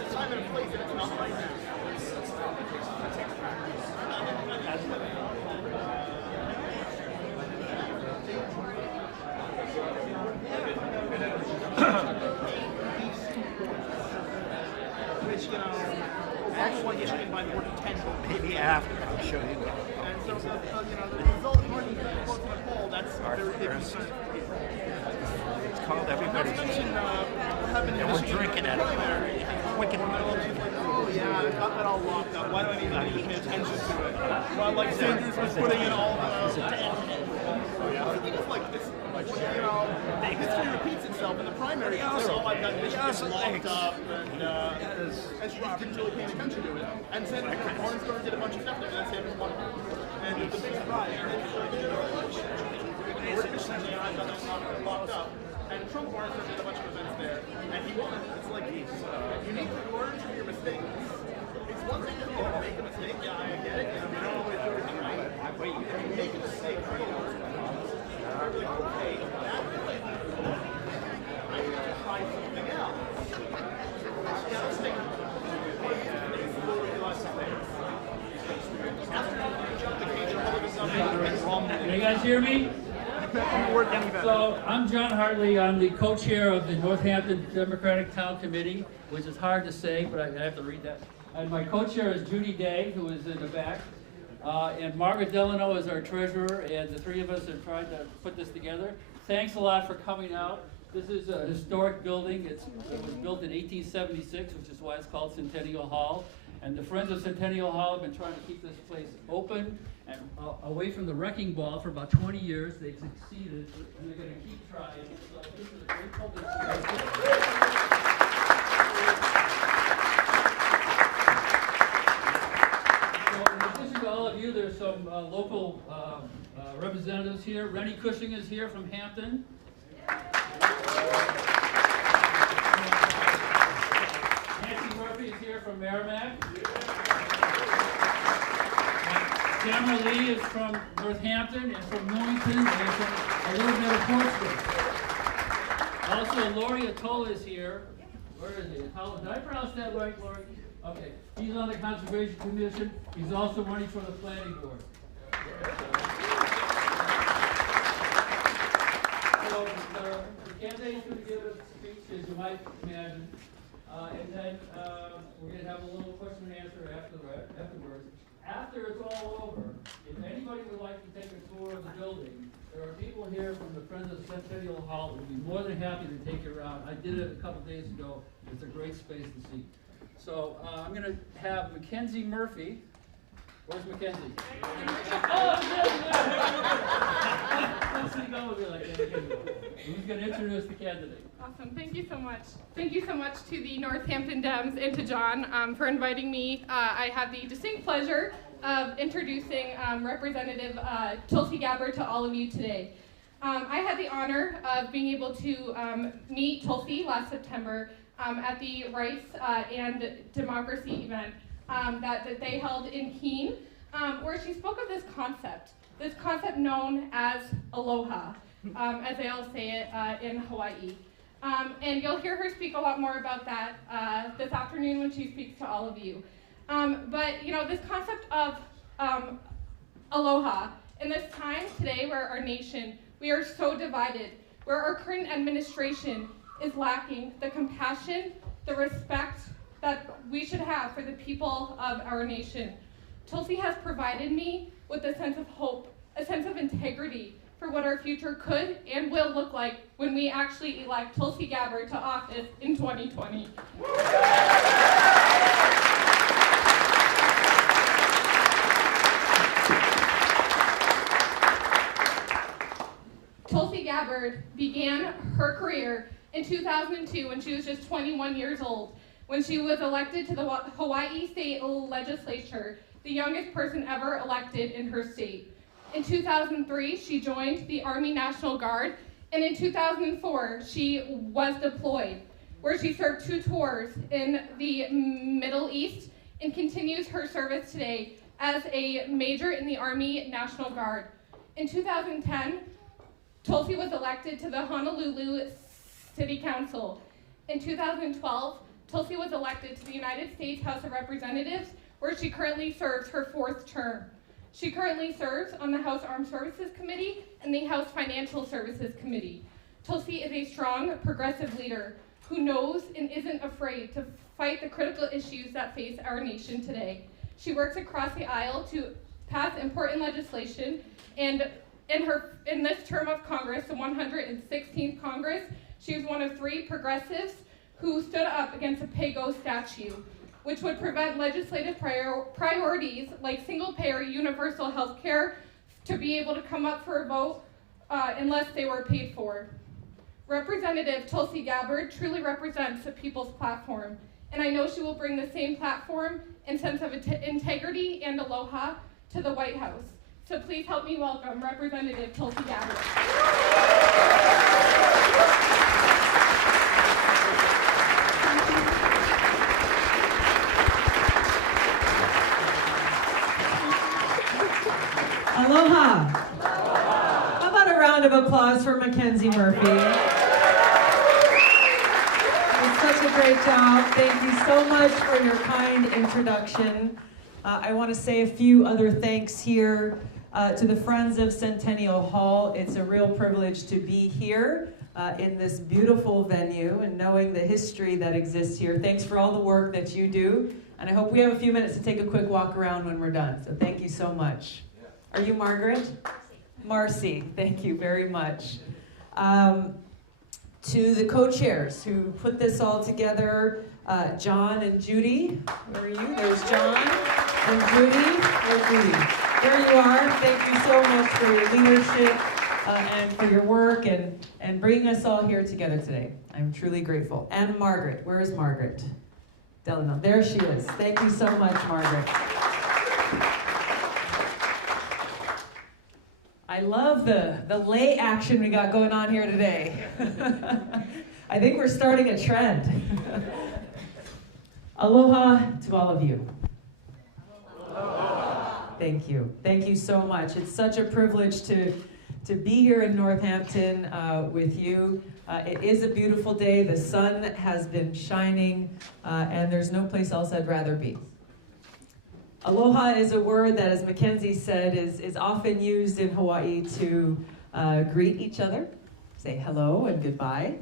a time and a place, and it's not right now. Which, that's what you should by the word intentional. Maybe after I'll show you. And so, the result of Martin's quotes in the poll, that's very different. It's called Everybody's And we're drinking at it. Wicked. Oh yeah, I got that all locked up. Why do I need to pay attention to it? Well, like Sanders was putting in all the... The thing is, like, this, history repeats itself in the primary. So I've got Michigan locked up, and she just didn't really pay attention to it. And Sanders, Martin Starr did a bunch of stuff there, and Sanders won. And it's a big surprise. I've got that locked up. And Trump Martin did a bunch of events there, and he won. It's like, you need to learn from your mistakes. It's one thing to make a mistake, yeah, I get it, you don't always do everything right. But you make a mistake, you're like, okay, that really, I need to try something else. Yeah, let's take it. Can you guys hear me? So I'm John Hartley. I'm the co-chair of the Northampton Democratic Town Committee, which is hard to say, but I have to read that. And my co-chair is Judy Day, who is in the back. And Margaret Delano is our treasurer, and the three of us are trying to put this together. Thanks a lot for coming out. This is a historic building. It was built in 1876, which is why it's called Centennial Hall. And the Friends of Centennial Hall have been trying to keep this place open and away from the wrecking ball for about 20 years. They've succeeded, and they're going to keep trying. So this is a great public space. So in addition to all of you, there's some local representatives here. Rennie Cushing is here from Hampton. Nancy Murphy is here from Merrimack. Tamara Lee is from Northampton and from Newington and from a little bit of Portsmouth. Also, Lori Atola is here. Where is he? Did I pronounce that right, Lori? Okay. He's on the Conservation Commission. He's also running for the Planning Board. So the candidate's going to give a speech, as you might imagine. And then we're going to have a little question and answer afterwards. After it's all over, if anybody would like to take a tour of the building, there are people here from the Friends of Centennial Hall who would be more than happy to take you around. I did it a couple days ago. It's a great space to see. So I'm going to have Mackenzie Murphy. Where's Mackenzie? Oh, let's see, go with me like that. Who's going to introduce the candidate? Awesome. Thank you so much. Thank you so much to the Northampton Dems and to John for inviting me. I have the distinct pleasure of introducing Representative Tulsi Gabbard to all of you today. I had the honor of being able to meet Tulsi last September at the Rights and Democracy event that they held in Keene, where she spoke of this concept known as aloha, as they all say it in Hawaii. And you'll hear her speak a lot more about that this afternoon when she speaks to all of you. But this concept of aloha, in this time today where our nation, we are so divided, where our current administration is lacking the compassion, the respect that we should have for the people of our nation. Tulsi has provided me with a sense of hope, a sense of integrity for what our future could and will look like when we actually elect Tulsi Gabbard to office in 2020. Tulsi Gabbard began her career in 2002 when she was just 21 years old, when she was elected to the Hawaii State Legislature, the youngest person ever elected in her state. In 2003, she joined the Army National Guard, and in 2004, she was deployed, where she served 2 tours in the Middle East and continues her service today as a major in the Army National Guard. In 2010, Tulsi was elected to the Honolulu City Council. In 2012, Tulsi was elected to the United States House of Representatives, where she currently serves her 4th term. She currently serves on the House Armed Services Committee and the House Financial Services Committee. Tulsi is a strong, progressive leader who knows and isn't afraid to fight the critical issues that face our nation today. She works across the aisle to pass important legislation, and in this term of Congress, the 116th Congress, she was one of 3 progressives who stood up against a pay-go statute, which would prevent legislative priorities like single-payer universal health care to be able to come up for a vote unless they were paid for. Representative Tulsi Gabbard truly represents the people's platform, and I know she will bring the same platform and sense of integrity and aloha to the White House. So please help me welcome Representative Tulsi Gabbard. Aloha. How about a round of applause for Mackenzie Murphy? It's such a great job. Thank you so much for your kind introduction. I want to say a few other thanks here to the Friends of Centennial Hall. It's a real privilege to be here in this beautiful venue and knowing the history that exists here. Thanks for all the work that you do. And I hope we have a few minutes to take a quick walk around when we're done. So thank you so much. Are you Margaret? Marcy, thank you very much. To the co-chairs who put this all together, John and Judy. Where are you? There's John and Judy. Where's Judy? There you are. Thank you so much for your leadership and for your work and bringing us all here together today. I'm truly grateful. And Margaret. Where is Margaret? Delano. There she is. Thank you so much, Margaret. I love the lay action we got going on here today. I think we're starting a trend. Aloha to all of you. Aloha. Thank you. Thank you so much. It's such a privilege to be here in Northampton with you. It is a beautiful day. The sun has been shining, and there's no place else I'd rather be. Aloha is a word that, as Mackenzie said, is often used in Hawaii to greet each other, say hello and goodbye.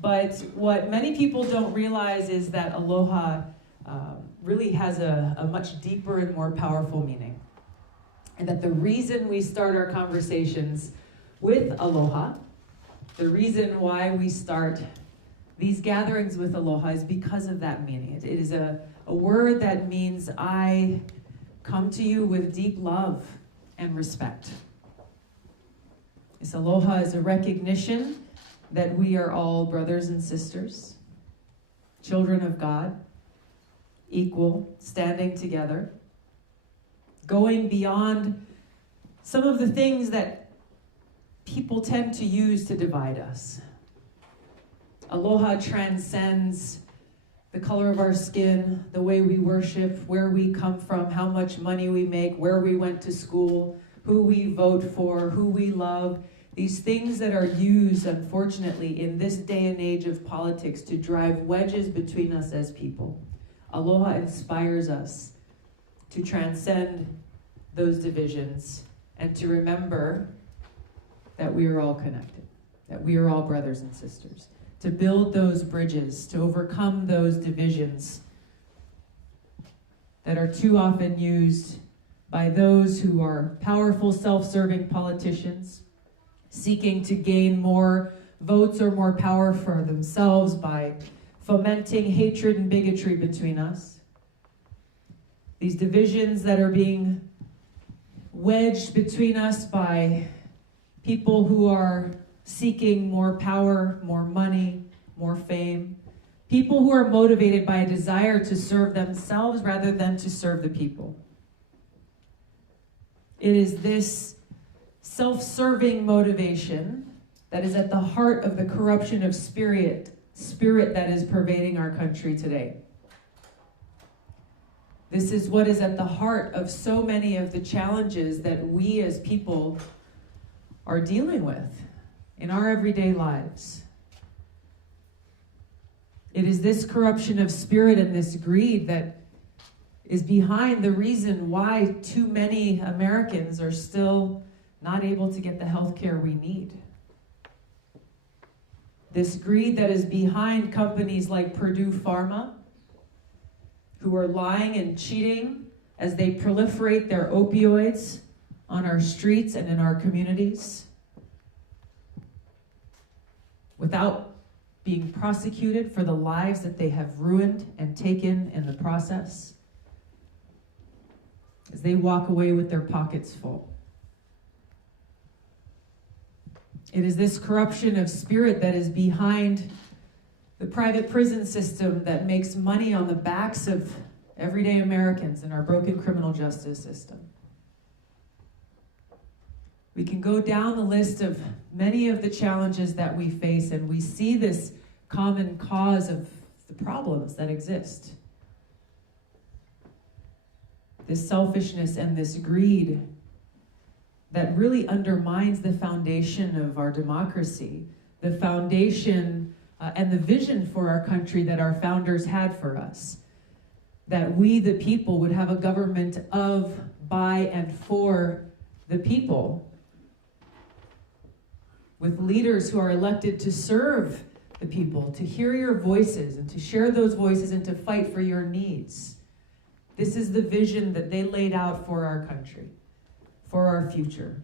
But what many people don't realize is that aloha really has a much deeper and more powerful meaning. And that the reason we start our conversations with aloha, the reason why we start these gatherings with aloha is because of that meaning. It is a word that means I come to you with deep love and respect. This aloha is a recognition that we are all brothers and sisters, children of God, equal, standing together, going beyond some of the things that people tend to use to divide us. Aloha transcends the color of our skin, the way we worship, where we come from, how much money we make, where we went to school, who we vote for, who we love. These things that are used, unfortunately, in this day and age of politics to drive wedges between us as people. Aloha inspires us to transcend those divisions and to remember that we are all connected, that we are all brothers and sisters. To build those bridges, to overcome those divisions that are too often used by those who are powerful, self-serving politicians, seeking to gain more votes or more power for themselves by fomenting hatred and bigotry between us. These divisions that are being wedged between us by people who are seeking more power, more money, more fame. People who are motivated by a desire to serve themselves rather than to serve the people. It is this self-serving motivation that is at the heart of the corruption of spirit that is pervading our country today. This is what is at the heart of so many of the challenges that we as people are dealing with in our everyday lives. It is this corruption of spirit and this greed that is behind the reason why too many Americans are still not able to get the health care we need. This greed that is behind companies like Purdue Pharma, who are lying and cheating as they proliferate their opioids on our streets and in our communities without being prosecuted for the lives that they have ruined and taken in the process, as they walk away with their pockets full. It is this corruption of spirit that is behind the private prison system that makes money on the backs of everyday Americans in our broken criminal justice system. We can go down the list of many of the challenges that we face, and we see this common cause of the problems that exist. This selfishness and this greed that really undermines the foundation of our democracy, the foundation and the vision for our country that our founders had for us. That we, the people, would have a government of, by, and for the people, with leaders who are elected to serve the people, to hear your voices and to share those voices and to fight for your needs. This is the vision that they laid out for our country, for our future.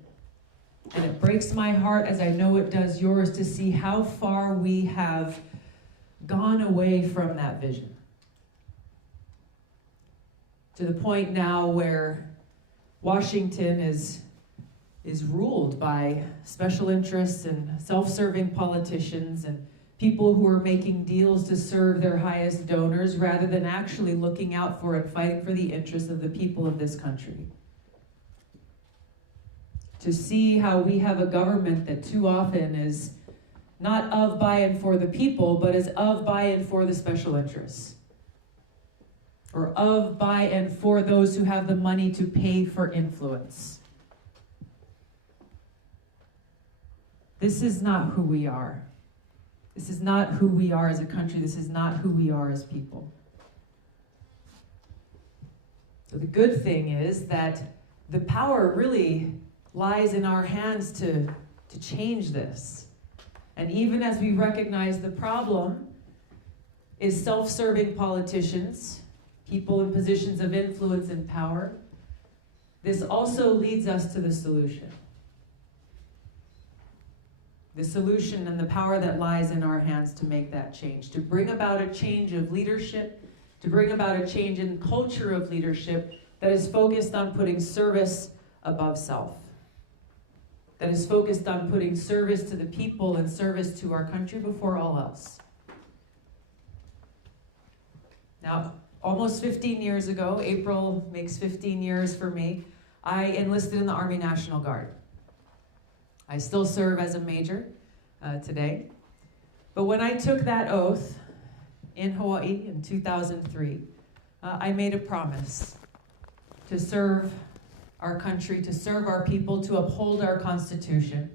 And it breaks my heart, as I know it does yours, to see how far we have gone away from that vision. To the point now where Washington is ruled by special interests and self-serving politicians and people who are making deals to serve their highest donors rather than actually looking out for and fighting for the interests of the people of this country. To see how we have a government that too often is not of, by, and for the people, but is of, by, and for the special interests. Or of, by, and for those who have the money to pay for influence. This is not who we are. This is not who we are as a country. This is not who we are as people. So the good thing is that the power really lies in our hands to change this. And even as we recognize the problem is self-serving politicians, people in positions of influence and power, this also leads us to the solution. The solution and the power that lies in our hands to make that change, to bring about a change of leadership, to bring about a change in culture of leadership that is focused on putting service above self, that is focused on putting service to the people and service to our country before all else. Now, almost 15 years ago, April makes 15 years for me, I enlisted in the Army National Guard. I still serve as a major today. But when I took that oath in Hawaii in 2003, I made a promise to serve our country, to serve our people, to uphold our Constitution,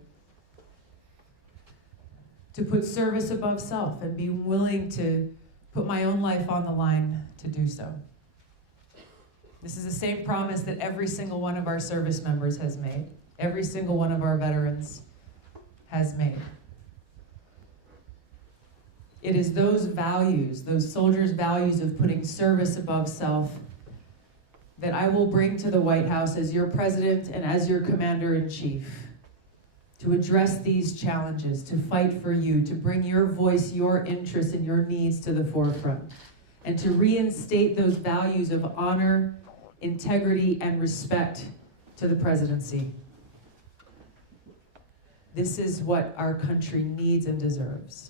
to put service above self and be willing to put my own life on the line to do so. This is the same promise that every single one of our service members has made. Every single one of our veterans has made. It is those values, those soldiers' values of putting service above self, that I will bring to the White House as your president and as your commander-in-chief to address these challenges, to fight for you, to bring your voice, your interests, and your needs to the forefront, and to reinstate those values of honor, integrity, and respect to the presidency. This is what our country needs and deserves.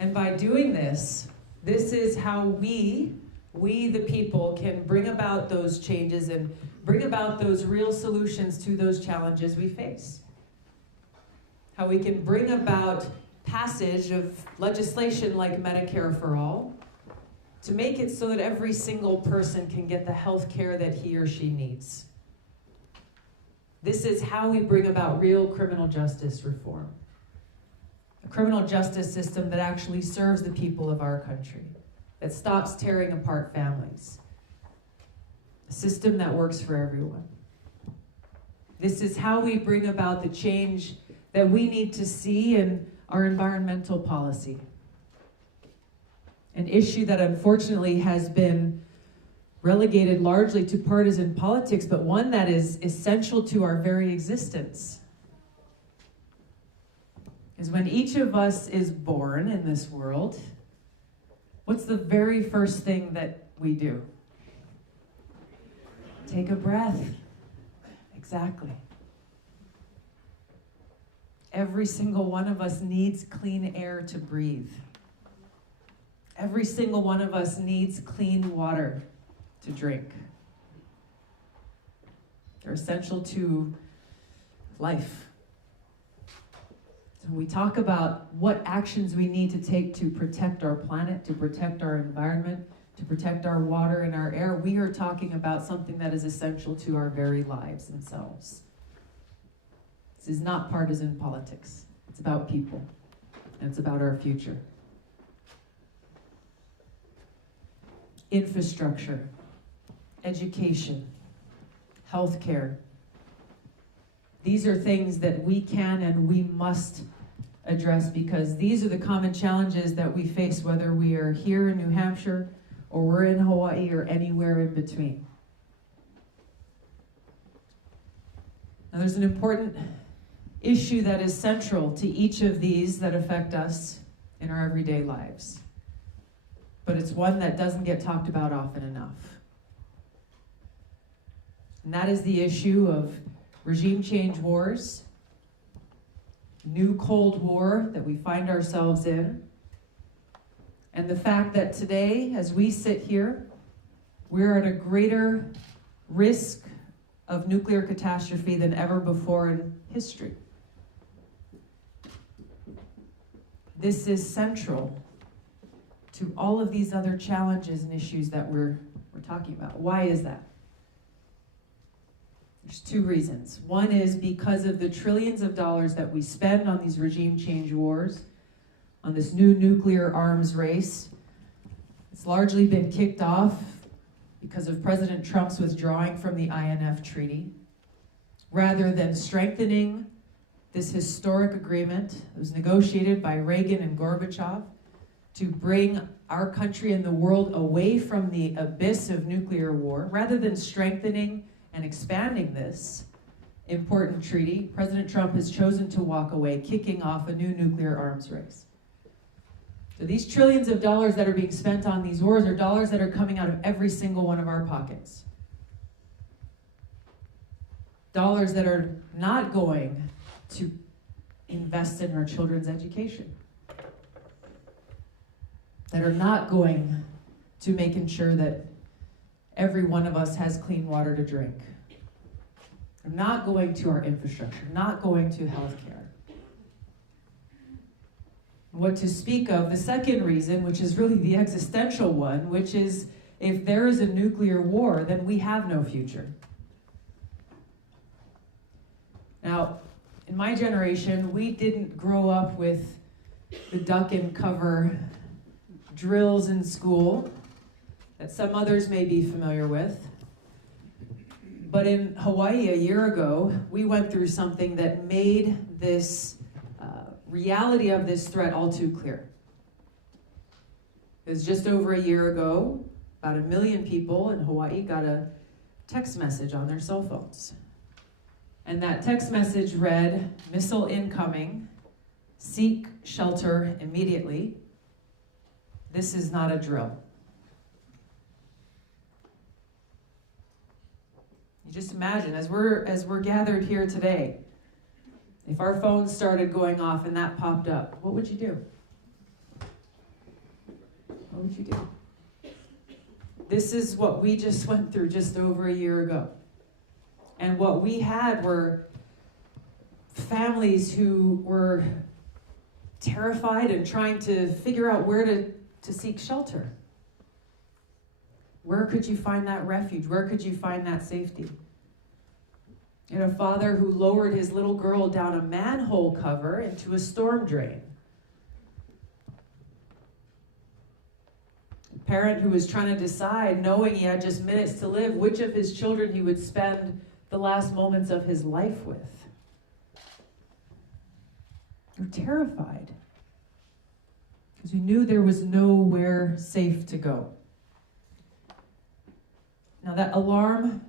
And by doing this, this is how we the people, can bring about those changes and bring about those real solutions to those challenges we face. How we can bring about passage of legislation like Medicare for All, to make it so that every single person can get the health care that he or she needs. This is how we bring about real criminal justice reform. A criminal justice system that actually serves the people of our country, that stops tearing apart families. A system that works for everyone. This is how we bring about the change that we need to see in our environmental policy. An issue that unfortunately has been relegated largely to partisan politics, but one that is essential to our very existence. Is when each of us is born in this world, what's the very first thing that we do? Take a breath. Exactly. Every single one of us needs clean air to breathe. Every single one of us needs clean water to drink. They're essential to life. So when we talk about what actions we need to take to protect our planet, to protect our environment, to protect our water and our air, we are talking about something that is essential to our very lives themselves. This is not partisan politics. It's about people, and it's about our future. Infrastructure, education, healthcare. These are things that we can and we must address, because these are the common challenges that we face, whether we are here in New Hampshire or we're in Hawaii or anywhere in between. Now, there's an important issue that is central to each of these that affect us in our everyday lives. But it's one that doesn't get talked about often enough. And that is the issue of regime change wars, new Cold War that we find ourselves in, and the fact that today, as we sit here, we're at a greater risk of nuclear catastrophe than ever before in history. This is central to all of these other challenges and issues that we're talking about. Why is that? There's two reasons. One is because of the trillions of dollars that we spend on these regime change wars, on this new nuclear arms race. It's largely been kicked off because of President Trump's withdrawing from the INF Treaty, rather than strengthening this historic agreement that was negotiated by Reagan and Gorbachev to bring our country and the world away from the abyss of nuclear war. Rather than strengthening and expanding this important treaty, President Trump has chosen to walk away, kicking off a new nuclear arms race. So these trillions of dollars that are being spent on these wars are dollars that are coming out of every single one of our pockets. Dollars that are not going to invest in our children's education. That are not going to making sure that every one of us has clean water to drink. They're not going to our infrastructure, not going to healthcare. What to speak of, the second reason, which is really the existential one, which is if there is a nuclear war, then we have no future. Now, in my generation, we didn't grow up with the duck and cover drills in school that some others may be familiar with. But in Hawaii a year ago, we went through something that made this reality of this threat all too clear. It was just over a year ago, about 1 million people in Hawaii got a text message on their cell phones. And that text message read, "Missile incoming, seek shelter immediately. This is not a drill." You just imagine, as we're gathered here today, if our phones started going off and that popped up, what would you do? What would you do? This is what we just went through just over a year ago. And what we had were families who were terrified and trying to figure out where to seek shelter. Where could you find that refuge? Where could you find that safety? You had a father who lowered his little girl down a manhole cover into a storm drain. A parent who was trying to decide, knowing he had just minutes to live, which of his children he would spend the last moments of his life with. We're terrified because we knew there was nowhere safe to go. Now that alarm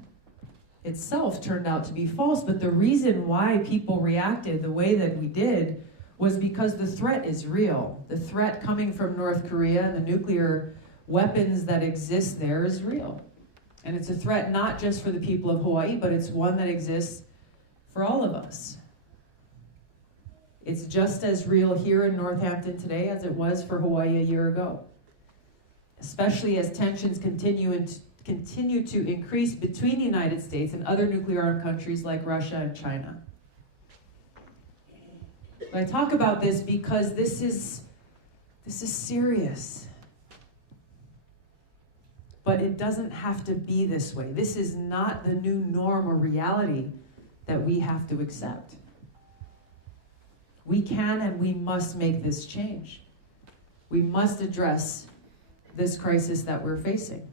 itself turned out to be false, but the reason why people reacted the way that we did was because the threat is real. The threat coming from North Korea and the nuclear weapons that exist there is real. And it's a threat not just for the people of Hawaii, but it's one that exists for all of us. It's just as real here in Northampton today as it was for Hawaii a year ago, especially as tensions continue to increase between the United States and other nuclear-armed countries like Russia and China. But I talk about this because this is serious. But it doesn't have to be this way. This is not the new norm or reality that we have to accept. We can and we must make this change. We must address this crisis that we're facing.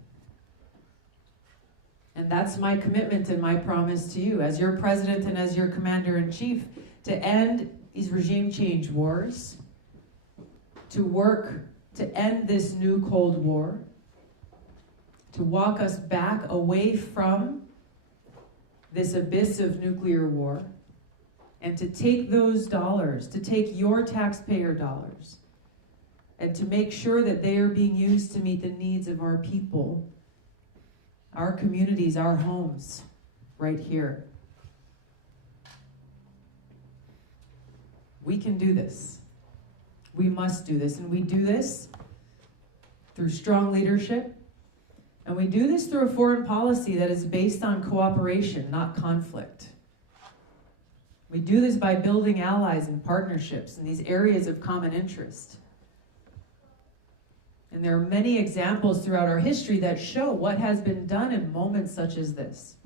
And that's my commitment and my promise to you as your president and as your commander-in-chief, to end these regime change wars, to work to end this new Cold War, to walk us back away from this abyss of nuclear war, and to take those dollars, to take your taxpayer dollars, and to make sure that they are being used to meet the needs of our people, our communities, our homes, right here. We can do this. We must do this, and we do this through strong leadership. And we do this through a foreign policy that is based on cooperation, not conflict. We do this by building allies and partnerships in these areas of common interest. And there are many examples throughout our history that show what has been done in moments such as this.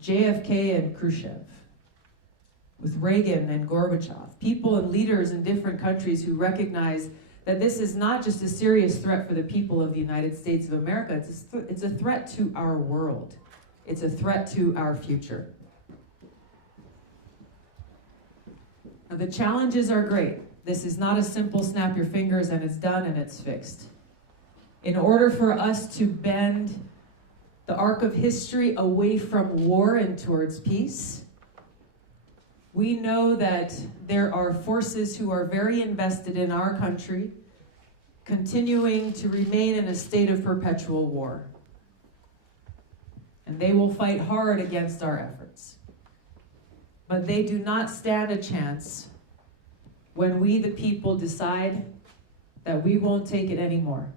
JFK and Khrushchev, with Reagan and Gorbachev, people and leaders in different countries who recognize that this is not just a serious threat for the people of the United States of America, it's a threat to our world. It's a threat to our future. Now, the challenges are great. This is not a simple snap your fingers and it's done and it's fixed. In order for us to bend the arc of history away from war and towards peace, we know that there are forces who are very invested in our country, continuing to remain in a state of perpetual war. And they will fight hard against our efforts. But they do not stand a chance when we, the people, decide that we won't take it anymore.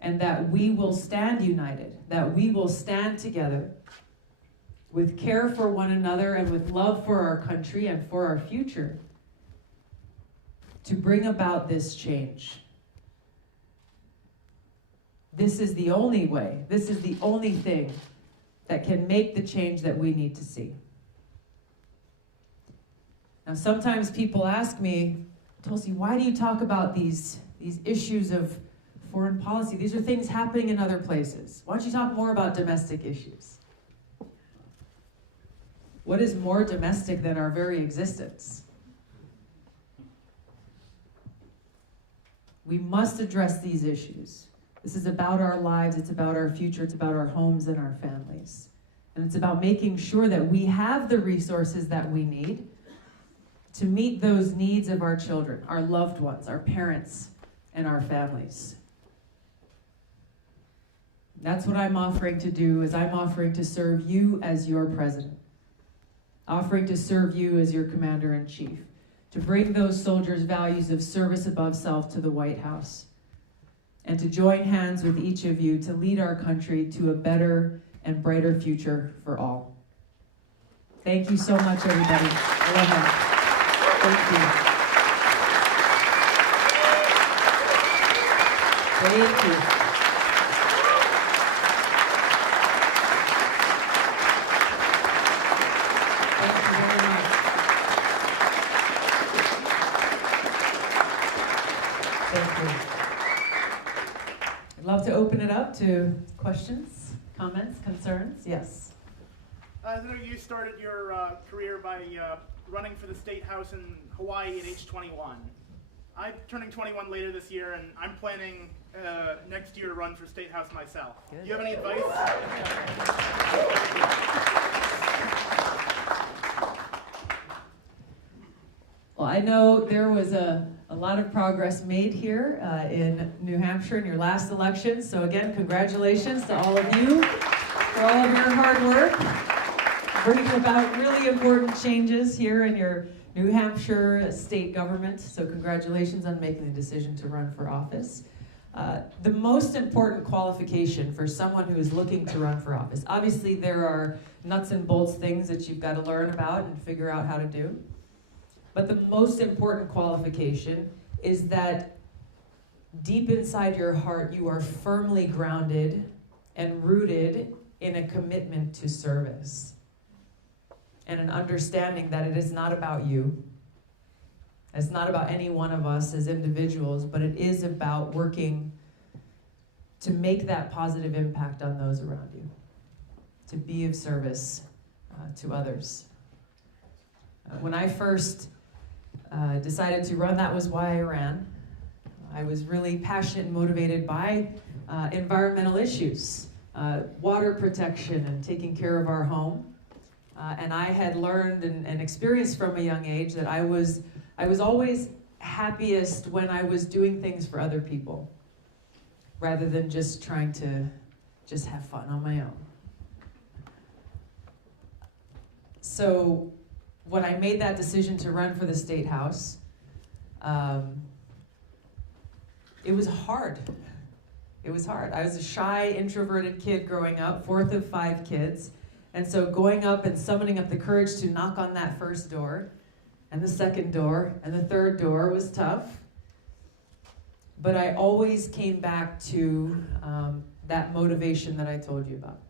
And that we will stand united, that we will stand together with care for one another and with love for our country and for our future to bring about this change. This is the only way, this is the only thing that can make the change that we need to see. Now, sometimes people ask me, Tulsi, why do you talk about these issues of foreign policy? These are things happening in other places. Why don't you talk more about domestic issues? What is more domestic than our very existence? We must address these issues. This is about our lives, it's about our future, it's about our homes and our families. And it's about making sure that we have the resources that we need to meet those needs of our children, our loved ones, our parents, and our families. That's what I'm offering to do, is I'm offering to serve you as your president, offering to serve you as your commander-in-chief, to bring those soldiers' values of service above self to the White House, and to join hands with each of you to lead our country to a better and brighter future for all. Thank you so much, everybody. Aloha. Thank you. Thank you. up to questions, comments, concerns. Yes. I know you started your career by running for the state house in Hawaii at age 21. I'm turning 21 later this year, and I'm planning next year to run for state house myself. Good. Do you have any advice? Well, I know there was a lot of progress made here in New Hampshire in your last election. So again, congratulations to all of you for all of your hard work, bringing about really important changes here in your New Hampshire state government. So congratulations on making the decision to run for office. The most important qualification for someone who is looking to run for office, obviously there are nuts and bolts things that you've got to learn about and figure out how to do. But the most important qualification is that deep inside your heart, you are firmly grounded and rooted in a commitment to service and an understanding that it is not about you. It's not about any one of us as individuals, but it is about working to make that positive impact on those around you, to be of service to others. When I first decided to run, that was why I ran. I was really passionate and motivated by environmental issues, water protection and taking care of our home. And I had learned and experienced from a young age that I was always happiest when I was doing things for other people, rather than just trying to just have fun on my own. So when I made that decision to run for the state house, it was hard. It was hard. I was a shy, introverted kid growing up, fourth of 5 kids. And so going up and summoning up the courage to knock on that first door, and the second door, and the third door was tough. But I always came back to that motivation that I told you about.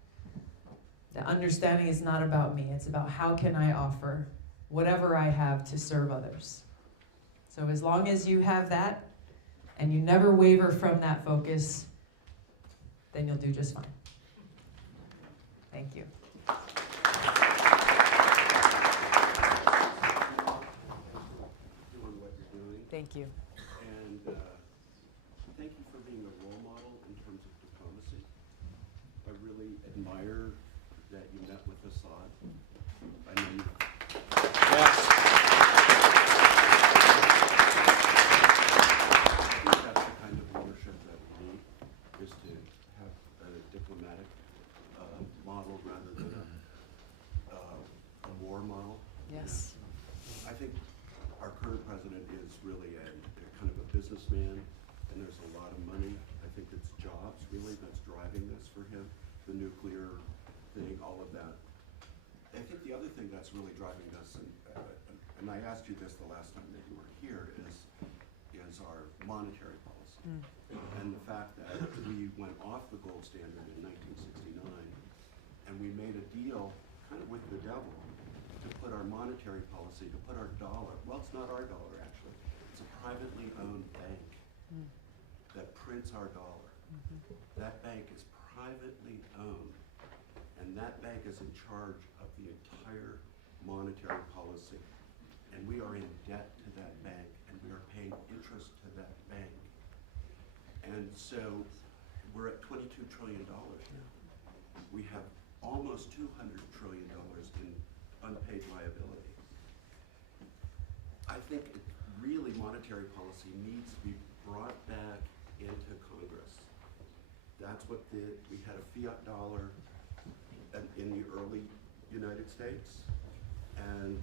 The understanding is not about me. It's about how can I offer whatever I have to serve others. So as long as you have that, and you never waver from that focus, then you'll do just fine. Thank you. Doing what you're doing, Thank you. and thank you for being a role model in terms of diplomacy. I really admire that you met with Assad. I know you. Yes. I think that's the kind of leadership that we need, is to have a diplomatic model rather than a war model. Yes. I think our current president is really a kind of a businessman, and there's a lot of money. I think it's jobs really that's driving this for him, the nuclear thing, all of that. I think the other thing that's really driving this, and I asked you this the last time that you were here, is our monetary policy. And the fact that we went off the gold standard in 1969, and we made a deal kind of with the devil to put our monetary policy, to put our dollar, well, it's not our dollar actually, it's a privately owned bank that prints our dollar. That bank is privately owned, and that bank is in charge of the entire monetary policy. And we are in debt to that bank, and we are paying interest to that bank. And so we're at $22 trillion now. We have almost $200 trillion in unpaid liability. I think really monetary policy needs to be brought back into Congress. That's what we had a fiat dollar in the early United States, and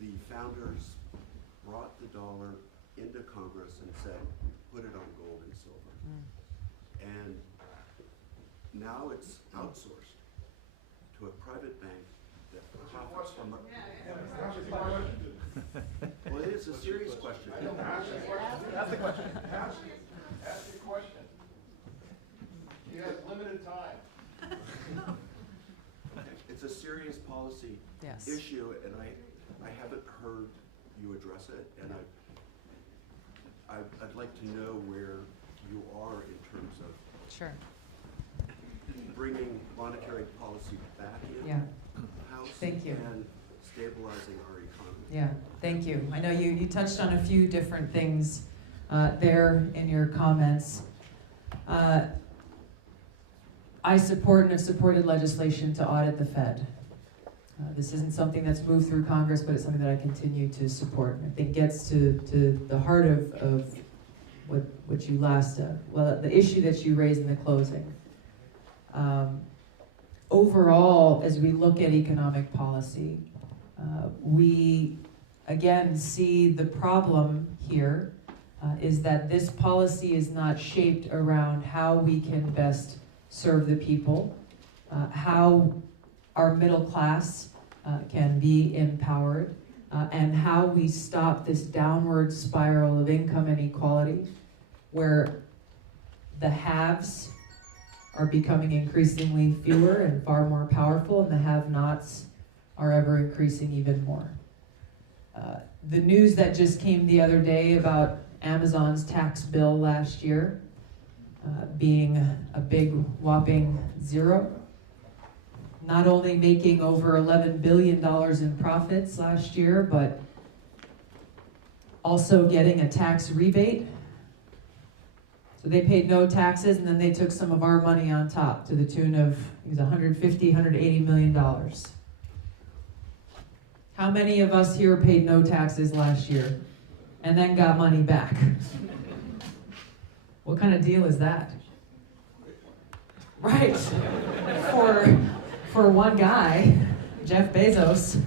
the founders brought the dollar into Congress and said, put it on gold and silver. And now it's outsourced to a private bank that profits from well, it is a serious question. That's the question. Ask your question. You have limited time. It's a serious policy Yes. issue, and I haven't heard you address it, and I'd like to know where you are in terms of Sure. bringing monetary policy back in Yeah. the House Thank you. and stabilizing our economy. Yeah, thank you. I know you touched on a few different things there in your comments. I support and have supported legislation to audit the Fed. This isn't something that's moved through Congress, but it's something that I continue to support. I think gets to the heart of what you last, the issue that you raised in the closing. Overall, as we look at economic policy, we again see the problem here is that this policy is not shaped around how we can best serve the people, how our middle class can be empowered, and how we stop this downward spiral of income inequality where the haves are becoming increasingly fewer and far more powerful, and the have-nots are ever increasing even more. The news that just came the other day about Amazon's tax bill last year being a big whopping zero, not only making over $11 billion in profits last year, but also getting a tax rebate. So they paid no taxes, and then they took some of our money on top to the tune of $180 million. How many of us here paid no taxes last year and then got money back? What kind of deal is that? Right. For one guy, Jeff Bezos.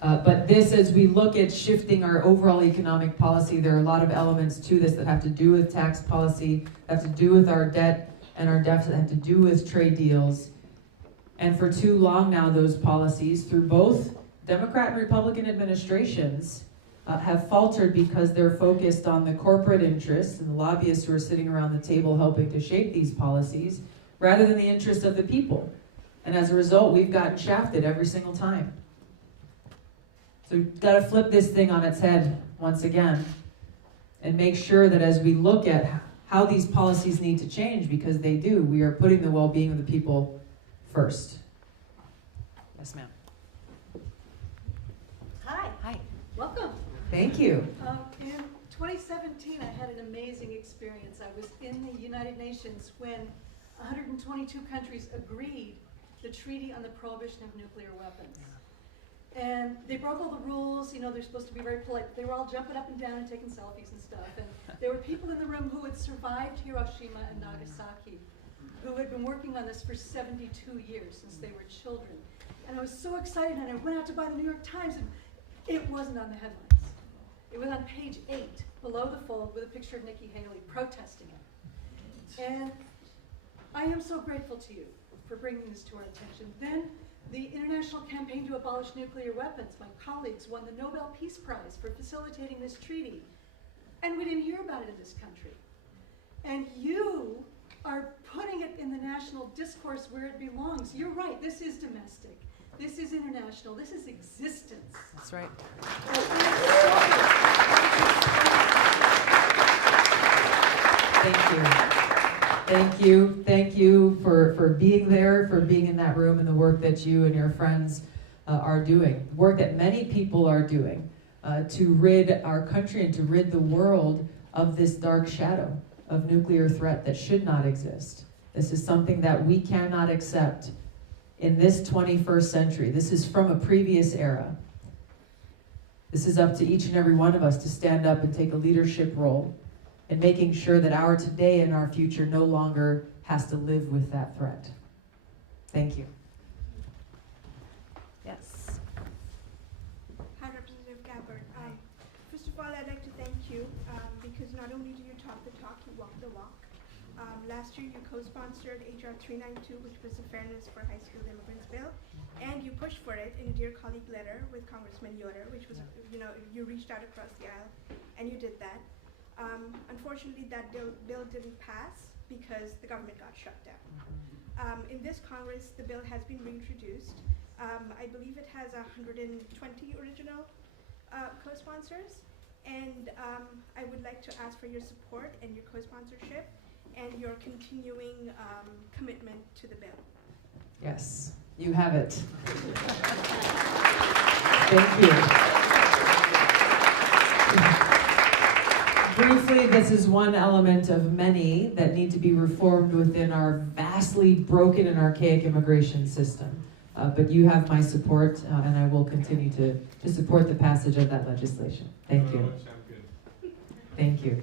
But this, as we look at shifting our overall economic policy, there are a lot of elements to this that have to do with tax policy, have to do with our debt and our deficit, have to do with trade deals. And for too long now, those policies, through both Democrat and Republican administrations, have faltered because they're focused on the corporate interests and the lobbyists who are sitting around the table helping to shape these policies, rather than the interests of the people. And as a result, we've gotten shafted every single time. So we've got to flip this thing on its head once again and make sure that as we look at how these policies need to change, because they do, we are putting the well-being of the people first. Yes, ma'am. Hi. Hi. Welcome. Thank you. In 2017, I had an amazing experience. I was in the United Nations when 122 countries agreed the Treaty on the Prohibition of Nuclear Weapons. And they broke all the rules. You know, they're supposed to be very polite. They were all jumping up and down and taking selfies and stuff. And there were people in the room who had survived Hiroshima and Nagasaki, who had been working on this for 72 years, since they were children. And I was so excited, and I went out to buy the New York Times, and it wasn't on the headlines. It was on page 8, below the fold, with a picture of Nikki Haley protesting it. And I am so grateful to you for bringing this to our attention. Then the International Campaign to Abolish Nuclear Weapons, my colleagues won the Nobel Peace Prize for facilitating this treaty. And we didn't hear about it in this country. And you are putting it in the national discourse where it belongs. You're right, this is domestic. This is international. This is existence. That's right. Thank you. Thank you for being there, for being in that room, and the work that you and your friends are doing. Work that many people are doing to rid our country and to rid the world of this dark shadow of nuclear threat that should not exist. This is something that we cannot accept in this 21st century. This is from a previous era. This is up to each and every one of us to stand up and take a leadership role in making sure that our today and our future no longer has to live with that threat. Thank you. Yes. Hi, Representative Gabbard. First of all, I'd like to thank you because not only do you talk the talk, you walk the walk. Last year, you co-sponsored HR 392, which was the Fairness for High Skilled Immigrants bill, and you pushed for it in a Dear Colleague letter with Congressman Yoder, which was, you reached out across the aisle, and you did that. Unfortunately, that bill didn't pass because the government got shut down. In this Congress, the bill has been reintroduced. I believe it has 120 original co-sponsors, And I would like to ask for your support and your co-sponsorship and your continuing commitment to the bill. Yes, you have it. Thank you. Briefly, this is one element of many that need to be reformed within our vastly broken and archaic immigration system. But you have my support, and I will continue to support the passage of that legislation. Thank you. Thank you.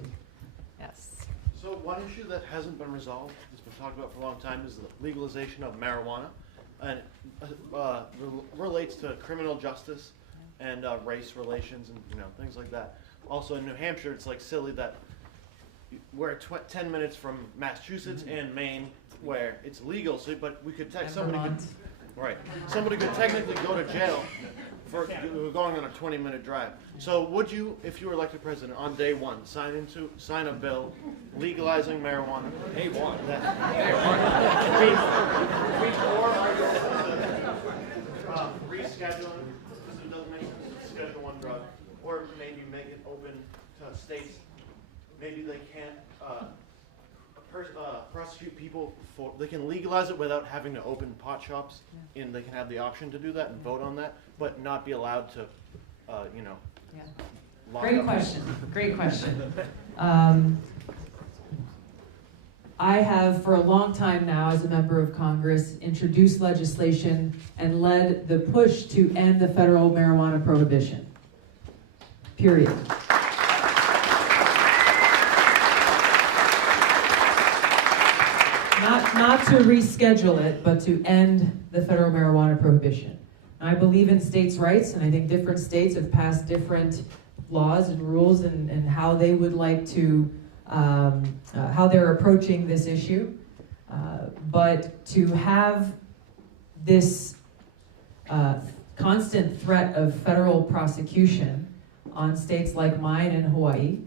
Yes. So one issue that hasn't been resolved, that's been talked about for a long time, is the legalization of marijuana, and relates to criminal justice and race relations and things like that. Also in New Hampshire, it's like silly that we're 10 minutes from Massachusetts and Maine, where it's legal. So, but we could somebody could technically go to jail for going on a 20-minute drive. So would you, if you were elected president on day one, sign a bill legalizing marijuana? Day one. Before rescheduling, because it doesn't make sense to schedule one drug, or maybe make it open to states. Maybe they can't prosecute people for. They can legalize it without having to open pot shops, and they can have the option to do that and vote on that, but not be allowed to, Great question. Great question. I have, for a long time now, as a member of Congress, introduced legislation and led the push to end the federal marijuana prohibition. Period. Not to reschedule it, but to end the federal marijuana prohibition. I believe in states' rights, and I think different states have passed different laws and rules and how they would like to, how they're approaching this issue. But to have this constant threat of federal prosecution on states like mine and Hawaii,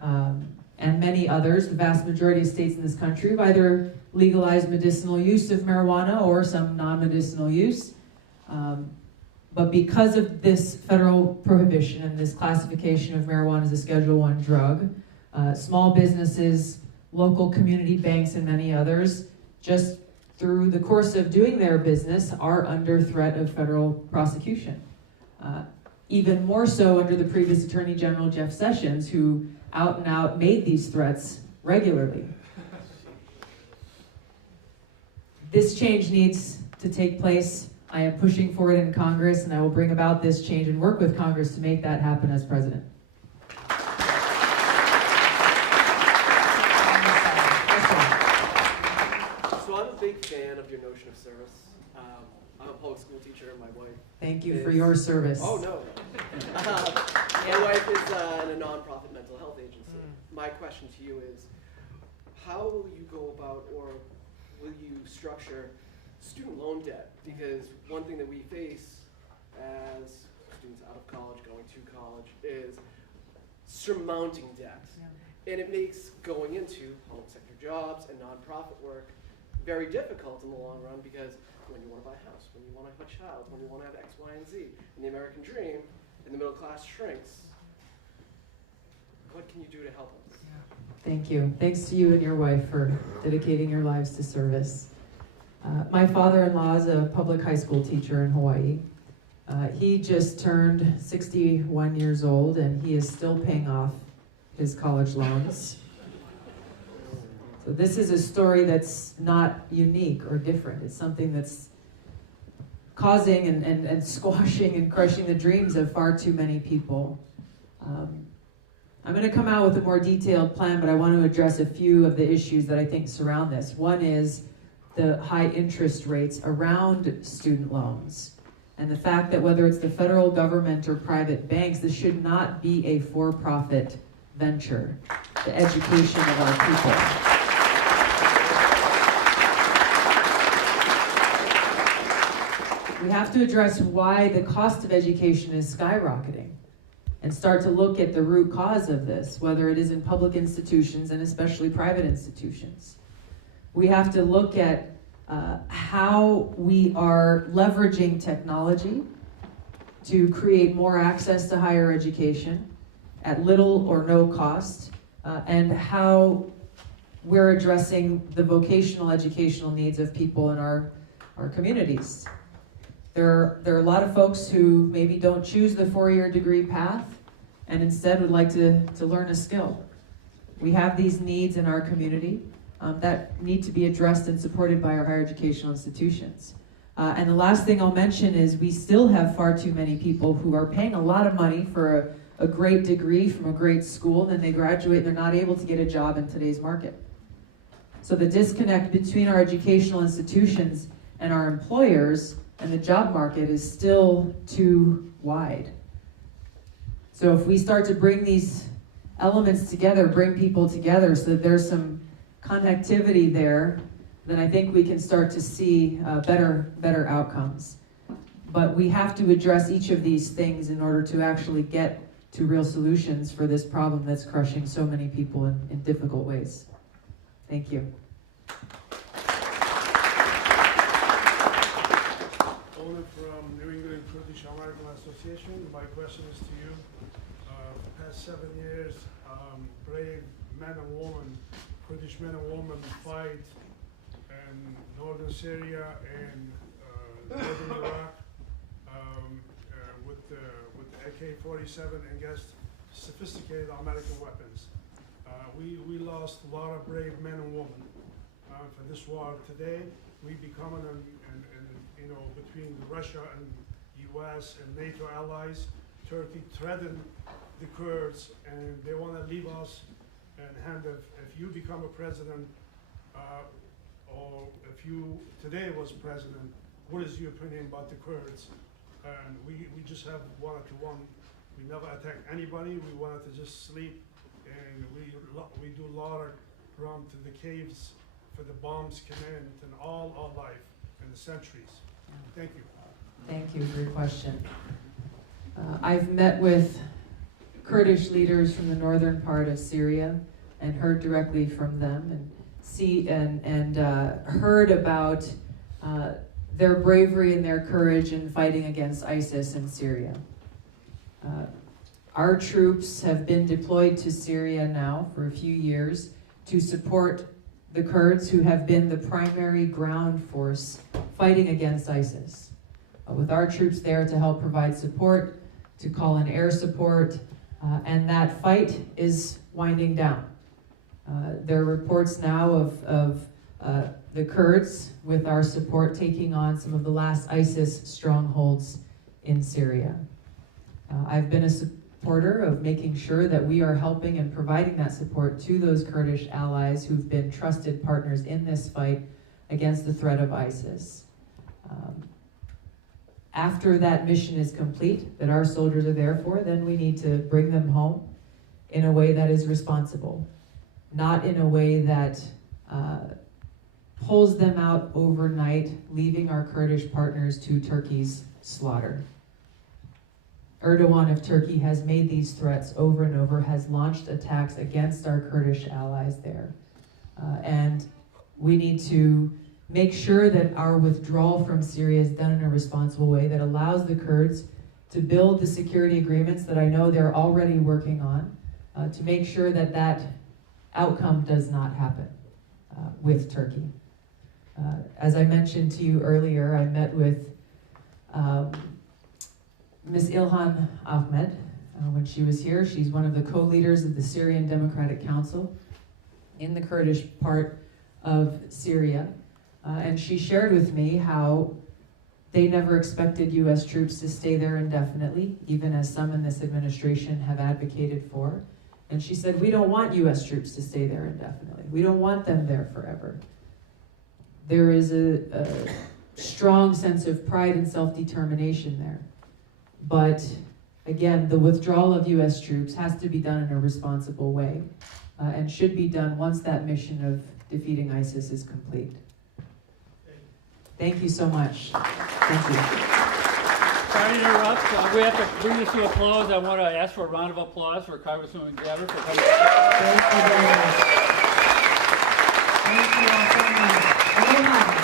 and many others, the vast majority of states in this country have either legalized medicinal use of marijuana or some non-medicinal use. But because of this federal prohibition and this classification of marijuana as a Schedule I drug, small businesses, local community banks, and many others, just through the course of doing their business, are under threat of federal prosecution. Even more so under the previous Attorney General Jeff Sessions, who out and out made these threats regularly. This change needs to take place. I am pushing for it in Congress, and I will bring about this change and work with Congress to make that happen as president. So I'm a big fan of your notion of service. I'm a public school teacher, and my wife. Thank you for your service. Oh, no. My wife is in a nonprofit mental health agency. My question to you is, how will you go about, or will you structure student loan debt? Because one thing that we face as students out of college, going to college, is surmounting debt. And it makes going into public sector jobs and nonprofit work very difficult in the long run, because when you want to buy a house, when you want to have a child, when you want to have X, Y, and Z, and the American dream and the middle class shrinks, what can you do to help us? Thank you. Thanks to you and your wife for dedicating your lives to service. My father-in-law is a public high school teacher in Hawaii. He just turned 61 years old, and he is still paying off his college loans. So this is a story that's not unique or different. It's something that's causing and squashing and crushing the dreams of far too many people. I'm going to come out with a more detailed plan, but I want to address a few of the issues that I think surround this. One is the high interest rates around student loans, and the fact that whether it's the federal government or private banks, this should not be a for-profit venture, the education of our people. We have to address why the cost of education is skyrocketing and start to look at the root cause of this, whether it is in public institutions and especially private institutions. We have to look at how we are leveraging technology to create more access to higher education at little or no cost, and how we're addressing the vocational educational needs of people in our communities. There are a lot of folks who maybe don't choose the four-year degree path and instead would like to learn a skill. We have these needs in our community that need to be addressed and supported by our higher educational institutions. And the last thing I'll mention is we still have far too many people who are paying a lot of money for a great degree from a great school, then they graduate and they're not able to get a job in today's market. So the disconnect between our educational institutions and our employers and the job market is still too wide. So if we start to bring these elements together, bring people together so that there's some connectivity there, then I think we can start to see better outcomes. But we have to address each of these things in order to actually get to real solutions for this problem that's crushing so many people in difficult ways. Thank you. Owner from New England Kurdish American Association. My question is to you. The past 7 years, brave men and women, Kurdish men and women fight in northern Syria and northern Iraq with the AK-47 against sophisticated American weapons. We lost a lot of brave men and women for this war. Today, we become between Russia and U.S. and NATO allies. Turkey threatened the Kurds, and they want to leave us. And if you become a president, or if you today was president, what is your opinion about the Kurds? And we just have one-to-one. We never attack anybody. We wanted to just sleep, and we do a lot of run to the caves for the bombs come in and all our life in the centuries. Thank you. Thank you for your question. I've met with Kurdish leaders from the northern part of Syria and heard directly from them and heard about their bravery and their courage in fighting against ISIS in Syria. Our troops have been deployed to Syria now for a few years to support the Kurds who have been the primary ground force fighting against ISIS. With our troops there to help provide support, to call in air support, and that fight is winding down. There are reports now of the Kurds, with our support, taking on some of the last ISIS strongholds in Syria. I've been a supporter of making sure that we are helping and providing that support to those Kurdish allies who've been trusted partners in this fight against the threat of ISIS. After that mission is complete, that our soldiers are there for, then we need to bring them home in a way that is responsible, not in a way that pulls them out overnight, leaving our Kurdish partners to Turkey's slaughter. Erdogan of Turkey has made these threats over and over, has launched attacks against our Kurdish allies there. And we need to make sure that our withdrawal from Syria is done in a responsible way that allows the Kurds to build the security agreements that I know they're already working on, to make sure that that outcome does not happen with Turkey. As I mentioned to you earlier, I met with Ms. Ilhan Ahmed when she was here. She's one of the co-leaders of the Syrian Democratic Council in the Kurdish part of Syria. And she shared with me how they never expected U.S. troops to stay there indefinitely, even as some in this administration have advocated for. And she said, we don't want U.S. troops to stay there indefinitely. We don't want them there forever. There is a strong sense of pride and self-determination there. But again, the withdrawal of U.S. troops has to be done in a responsible way and should be done once that mission of defeating ISIS is complete. Thank you so much. Thank you. Sorry to interrupt. We have to bring this to a close. I want to ask for a round of applause for Congresswoman Gabbard for coming. Thank you very much. Thank you all so much. Aloha.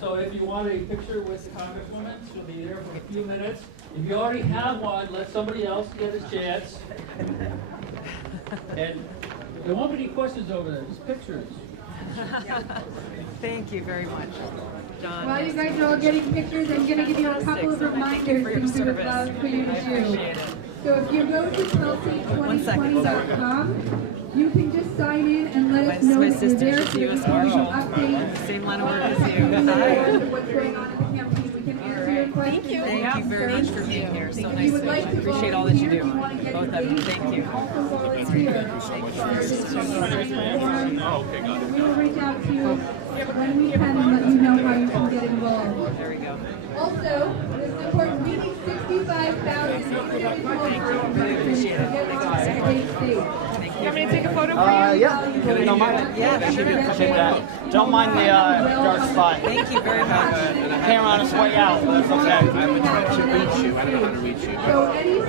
So if you want a picture with the Congresswoman, she'll be there for a few minutes. If you already have one, let somebody else get a chance. And there won't be any questions over there, just pictures. Thank you very much, John. While you guys are all getting pictures, I'm going to give you a couple of reminders things we would love for you to do. So if you go to Tulsi2020.com, you can just sign in and let us know that you're there so we can give you updates. Same line of work as you. What's going on in the campaign. We can answer your questions. Thank you very much for being here. So If nice you to would like to appreciate all that you do. volunteer, Both of you. Thank you. also volunteer. We will reach out to you when we can and let you know how you can get involved. There we go. Also, this is important, we need 65,000 Appreciate it. You want me to take a photo for you? Yeah. Don't mind. Yeah, sure. Appreciate that. Don't mind the dark spot. Thank you very much. Camera on its way out. That's okay. I would try to reach you. I don't know how to reach you, but I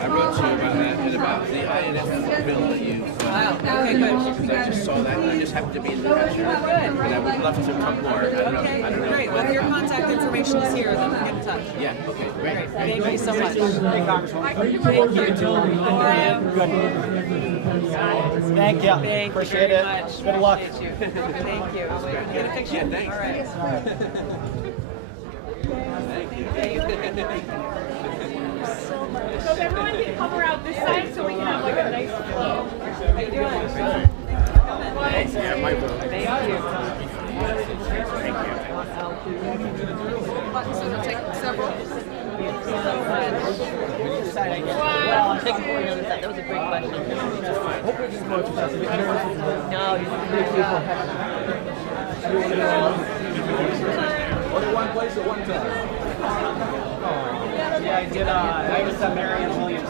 wrote to you about that and about the INF bill that you. Wow. Okay, good. Because I just saw that and I just happened to be in the picture. And I would love to talk more. I don't know. Great. Well, your contact information is here. Then get in touch. Yeah. Okay. Great. Thank you so much. Hey, Congresswoman. Thank you. How are you? Good. Thank you. Appreciate it. Much. Good luck. Appreciate you. Thank you. Get a picture? Yeah, thanks. All right. So if everyone can come around this side so we can have like a nice flow. How you doing? Yeah, my vote. Thank you. So we'll take several. Well, I'm taking 4 years. That was a great question. No, you big people. Only one place at one time. Yeah, I did. I was at Marianne Williams.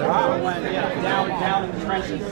Wow. Yeah, down in the trenches.